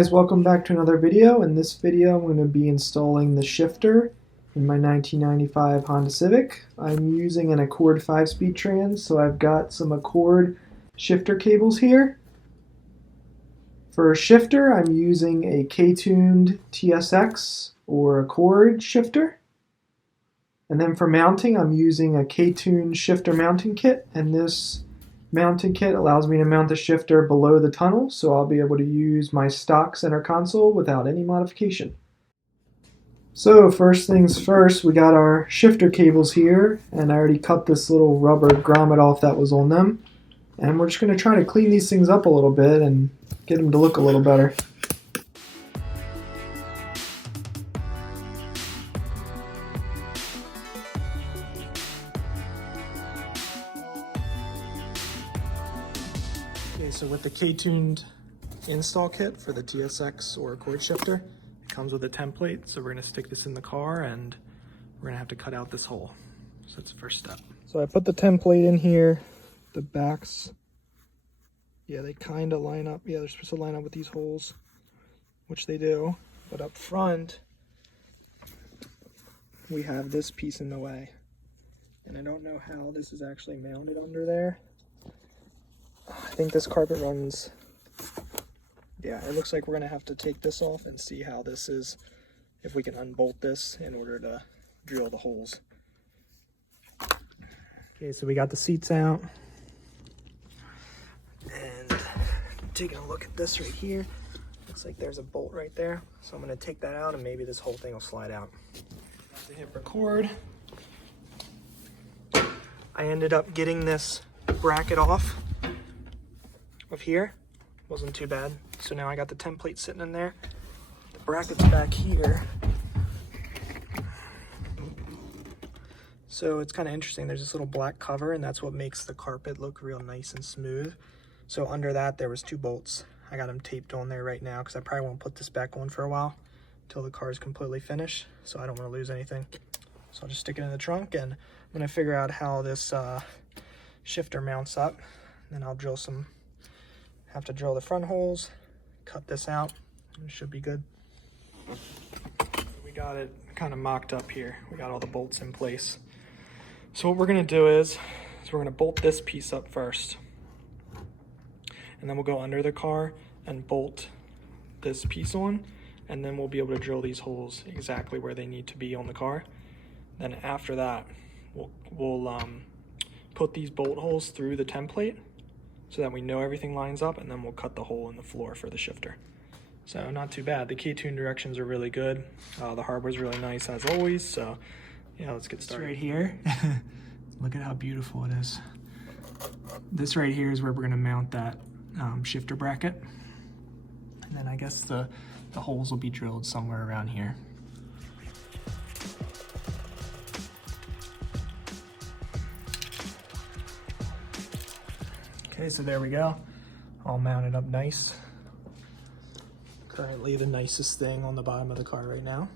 Guys, welcome back to another video. In this video I'm going to be installing the shifter in my 1995 Honda Civic. I'm using an Accord 5-speed trans, so I've got some Accord shifter cables here. For a shifter I'm using a K-Tuned TSX or Accord shifter. And then for mounting I'm using a K-Tuned shifter mounting kit, and this mounting kit allows me to mount the shifter below the tunnel, so I'll be able to use my stock center console without any modification. So first things first, we got our shifter cables here, and I already cut this little rubber grommet off that was on them. And we're just going to try to clean these things up a little bit and get them to look a little better. Okay, so with the K-Tuned install kit for the TSX or Accord shifter, it comes with a template, so we're going to stick this in the car and we're going to have to cut out this hole. So that's the first step. So I put the template in here. The backs, yeah, they kind of line up. Yeah, they're supposed to line up with these holes, which they do. But up front, we have this piece in the way. And I don't know how this is actually mounted under there. I think this carpet runs, yeah, it looks like we're gonna have to take this off and see how this is, if we can unbolt this in order to drill the holes. Okay, so we got the seats out. And taking a look at this right here, looks like there's a bolt right there. So I'm gonna take that out and maybe this whole thing will slide out. To hit record, I ended up getting this bracket off of here. Wasn't too bad. So now I got the template sitting in there. The bracket's back here. So it's kind of interesting. There's this little black cover, and that's what makes the carpet look real nice and smooth. So under that, there was 2 bolts. I got them taped on there right now because I probably won't put this back on for a while until the car is completely finished. So I don't want to lose anything. So I'll just stick it in the trunk, and I'm going to figure out how this shifter mounts up. Then I'll have to drill the front holes, cut this out, and it should be good. We got it kind of mocked up here. We got all the bolts in place. So what we're gonna do is we're gonna bolt this piece up first. And then we'll go under the car and bolt this piece on, and then we'll be able to drill these holes exactly where they need to be on the car. Then after that, we'll put these bolt holes through the template so that we know everything lines up, and then we'll cut the hole in the floor for the shifter. So not too bad. The key-tuned directions are really good. The hardware's really nice as always, so yeah, let's get started. Right here, look at how beautiful it is. This right here is where we're gonna mount that shifter bracket. And then I guess the holes will be drilled somewhere around here. Okay, so there we go, all mounted up nice. Currently the nicest thing on the bottom of the car right now.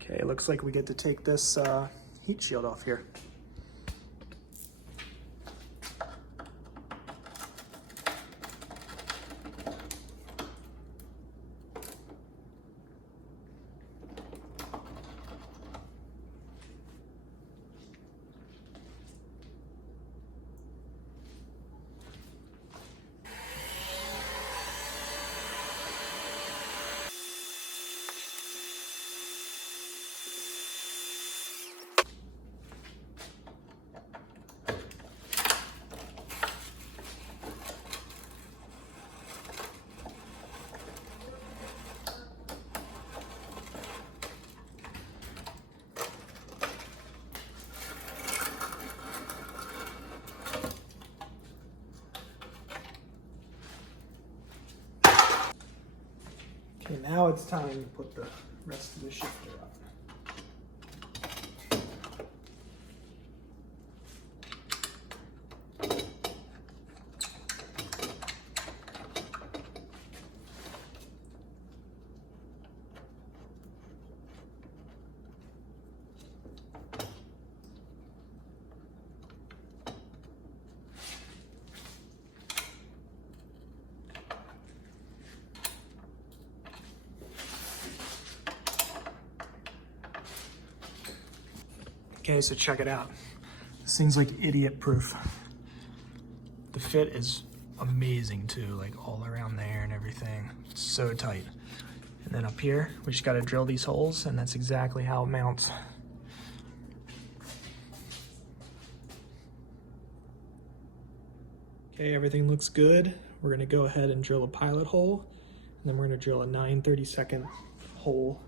Okay, it looks like we get to take this heat shield off here. Okay, now it's time to put the rest of the shifter up. Okay, so check it out. This thing's like idiot proof. The fit is amazing too, like all around there and everything. It's so tight. And then up here, we just gotta drill these holes, and that's exactly how it mounts. Okay, everything looks good. We're gonna go ahead and drill a pilot hole, and then we're gonna drill a 9/32 hole.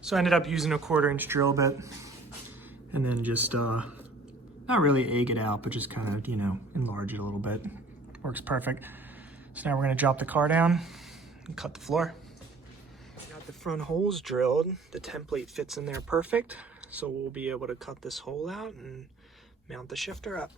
So I ended up using a 1/4-inch drill bit, and then just not really egg it out, but just kind of, you know, enlarge it a little bit. Works perfect. So now we're gonna drop the car down and cut the floor. Got the front holes drilled. The template fits in there perfect. So we'll be able to cut this hole out and mount the shifter up.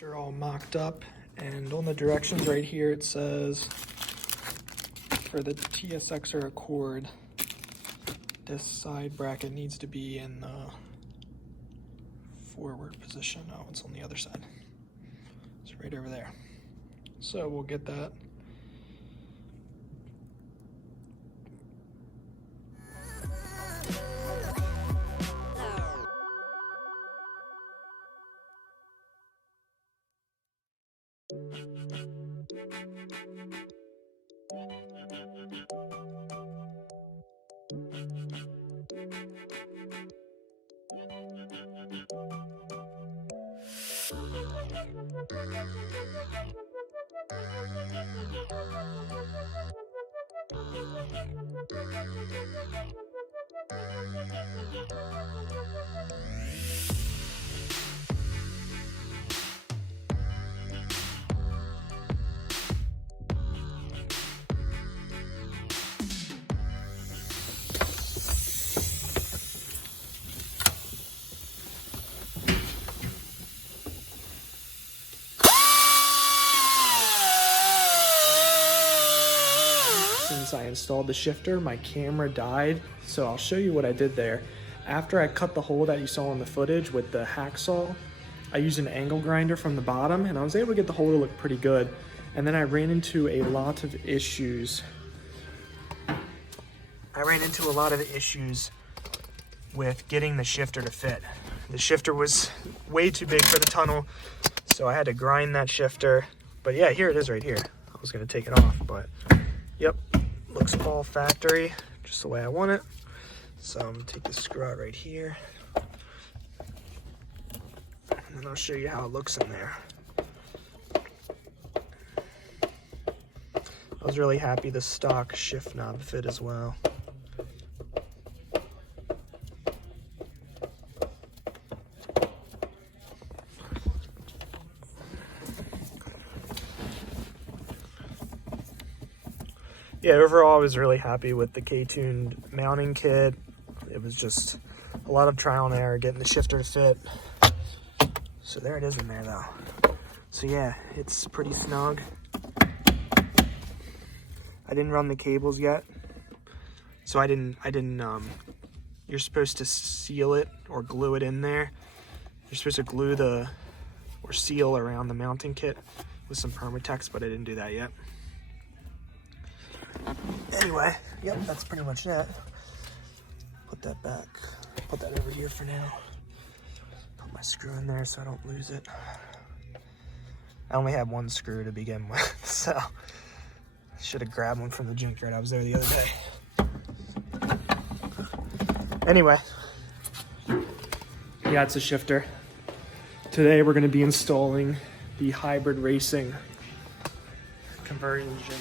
They're all mocked up, and on the directions right here it says for the TSX or Accord, this side bracket needs to be in the forward position. Oh, it's on the other side. It's right over there. So we'll get that. Since I installed the shifter, my camera died, so I'll show you what I did there. After I cut the hole that you saw in the footage with the hacksaw, I used an angle grinder from the bottom, and I was able to get the hole to look pretty good. And then I ran into a lot of issues. With getting the shifter to fit. The shifter was way too big for the tunnel, so I had to grind that shifter. But yeah, here it is right here. I was gonna take it off, but yep, looks all factory, just the way I want it. So I'm gonna take this screw out right here, and then I'll show you how it looks in there. I was really happy the stock shift knob fit as well. Yeah, overall I was really happy with the K-Tuned mounting kit. It was just a lot of trial and error getting the shifter to fit. So there it is in there though. So yeah, it's pretty snug. I didn't run the cables yet. So I didn't you're supposed to seal it or glue it in there. You're supposed to glue or seal around the mounting kit with some Permatex, but I didn't do that yet. Anyway, yep, that's pretty much it. Put that back. Put that over here for now. Put my screw in there so I don't lose it. I only had one screw to begin with, so I should have grabbed one from the junkyard. I was there the other day. Anyway, yeah, it's a shifter. Today we're going to be installing the hybrid racing conversion engine.